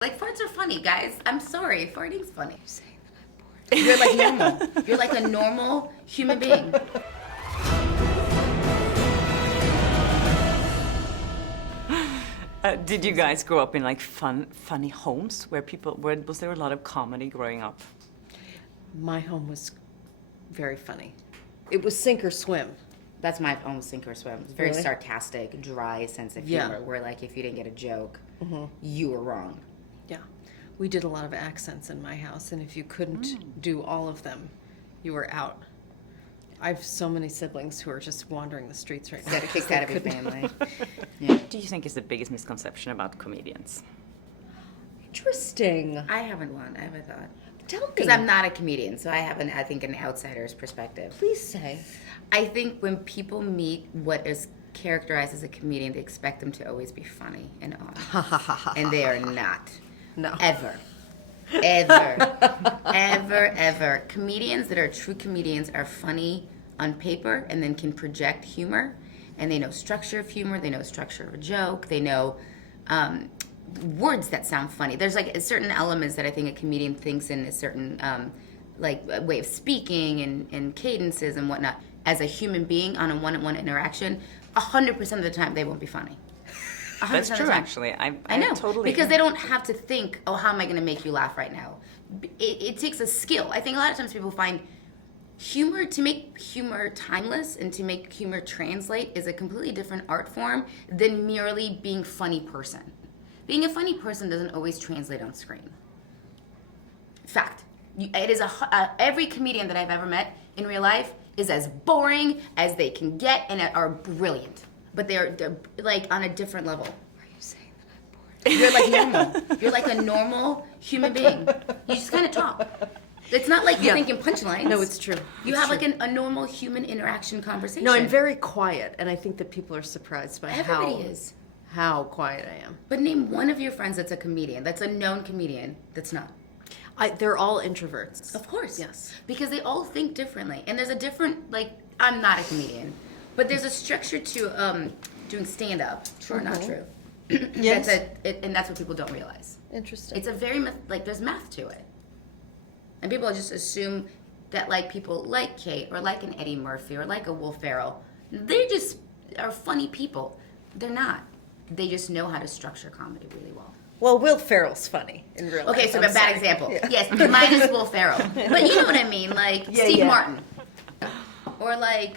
Like, farts are funny, guys. I'm sorry. Farting's funny. You're saying that I'm bored. You're like normal. You're like a normal human being. Did you guys grow up in like funny homes where was there a lot of comedy growing up? My home was very funny. It was sink or swim. That's my own sink or swim. It's very Really? sarcastic, dry sense of Yeah. humor. Where like if you didn't get a joke, you were wrong. Yeah. We did a lot of accents in my house, and if you couldn't do all of them, you were out. I have so many siblings who are just wandering the streets right now. Got kicked out of your family. What do you think is the biggest misconception about comedians? Interesting. I haven't one. I haven't thought. Tell me. Because I'm not a comedian, so I have I think, an outsider's perspective. Please say. I think when people meet what is characterized as a comedian, they expect them to always be funny and on. And they are not. No. Ever. Ever. Comedians that are true comedians are funny on paper and then can project humor. And they know structure of humor. They know structure of a joke. They know words that sound funny. There's like certain elements that I think a comedian thinks in a certain like a way of speaking and cadences and whatnot. As a human being on a one-on-one interaction, 100% of the time they won't be funny. 100% That's of the true, time. actually. I know, totally because they don't have to think, oh, how am I going to make you laugh right now? It takes a skill. I think a lot of times people find humor, to make humor timeless and to make humor translate is a completely different art form than merely being a funny person. Being a funny person doesn't always translate on screen. Fact. It is every comedian that I've ever met in real life is as boring as they can get and are brilliant. But they're like on a different level. Why are you saying that I'm bored? You're like normal. You're like a normal human being. You just kind of talk. It's not like you're thinking punchlines. No, it's true. You have like a normal human interaction conversation. No, I'm very quiet, and I think that people are surprised by Everybody is. how quiet I am. But name one of your friends that's a comedian, that's a known comedian, that's not. They're all introverts. Of course. Yes. Because they all think differently. And there's a different, like, I'm not a comedian, but there's a structure to doing stand-up. True or not true? Yes. And that's what people don't realize. Interesting. It's a very, there's math to it. And people just assume that, like, people like Kate or like an Eddie Murphy or like a Will Ferrell, they just are funny people. They're not. They just know how to structure comedy really well. Well, Will Ferrell's funny in real life. Okay, so a I'm bad sorry. example. Yeah. Yes, minus Will Ferrell. But you know what I mean, like Steve yeah. Martin. Or like...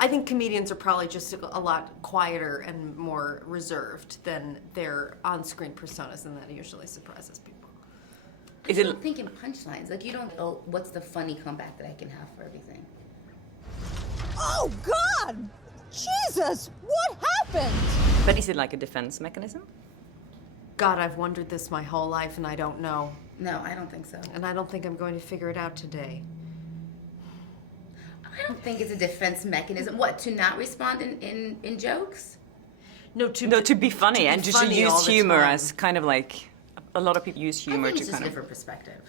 I think comedians are probably just a lot quieter and more reserved than their on-screen personas, and that usually surprises people. Is You it don't think in punchlines. Like, you don't... Oh, what's the funny comeback that I can have for everything? Oh, God! Jesus! What happened? but is it like a defense mechanism? God, I've wondered this my whole life, and I don't know. No, I don't think so. And I don't think I'm going to figure it out today. I don't think it's a defense mechanism. What, to not respond in jokes? No, To be funny and just to funny all use the humor time. as kind of like a lot of people use humor I think to it's just kind a of. different perspective.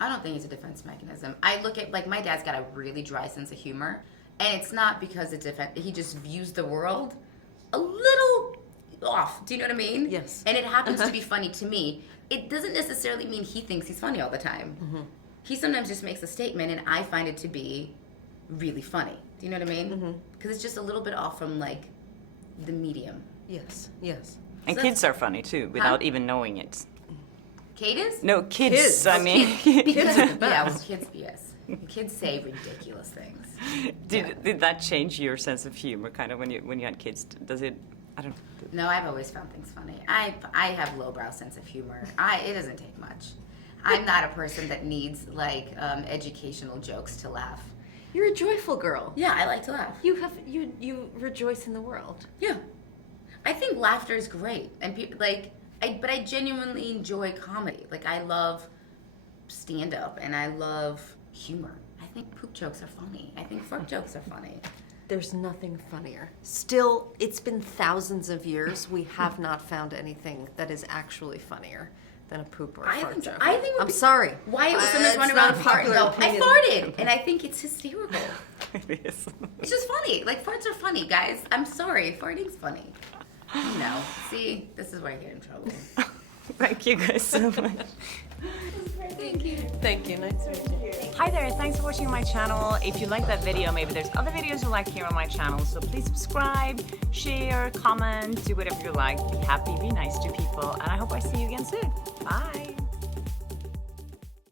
I don't think it's a defense mechanism. I look at, like, my dad's got a really dry sense of humor, and it's not because it's he just views the world a little off. Do you know what I mean? Yes. And it happens to be funny to me. It doesn't necessarily mean he thinks he's funny all the time. Mm-hmm. He sometimes just makes a statement, and I find it to be really funny. Do you know what I mean? Because it's just a little bit off from, like, the medium. Yes, yes. And So kids are funny too, without even knowing it. Kate is? No, kids. Kids. I mean, Because, are the yeah, well, best. kids, yes. Kids say ridiculous things. did that change your sense of humor, kind of when you had kids? Does it? I don't. No, I've always found things funny. I have lowbrow sense of humor. It doesn't take much. I'm not a person that needs like educational jokes to laugh. You're a joyful girl. Yeah, I like to laugh. You rejoice in the world. Yeah, I think laughter is great, and but I genuinely enjoy comedy. Like, I love stand up and I love humor. I think poop jokes are funny. I think fart jokes are funny. There's nothing funnier. Still, it's been thousands of years. We have not found anything that is actually funnier than a poop or a I fart think so. joke. I think I'm sorry. Why it was sometimes It's run not around a fart and popular go, I opinion. farted, and I think it's hysterical. It is. It's just funny. Like, farts are funny, guys. I'm sorry. Farting's funny. You know. See, this is where I get in trouble. Thank you guys so much. Thank you. Nice to meet you. Hi there, thanks for watching my channel. If you like that video, maybe there's other videos you like here on my channel, so please subscribe, share, comment, do whatever you like. Be happy, be nice to people, and I hope I see you again soon. Bye.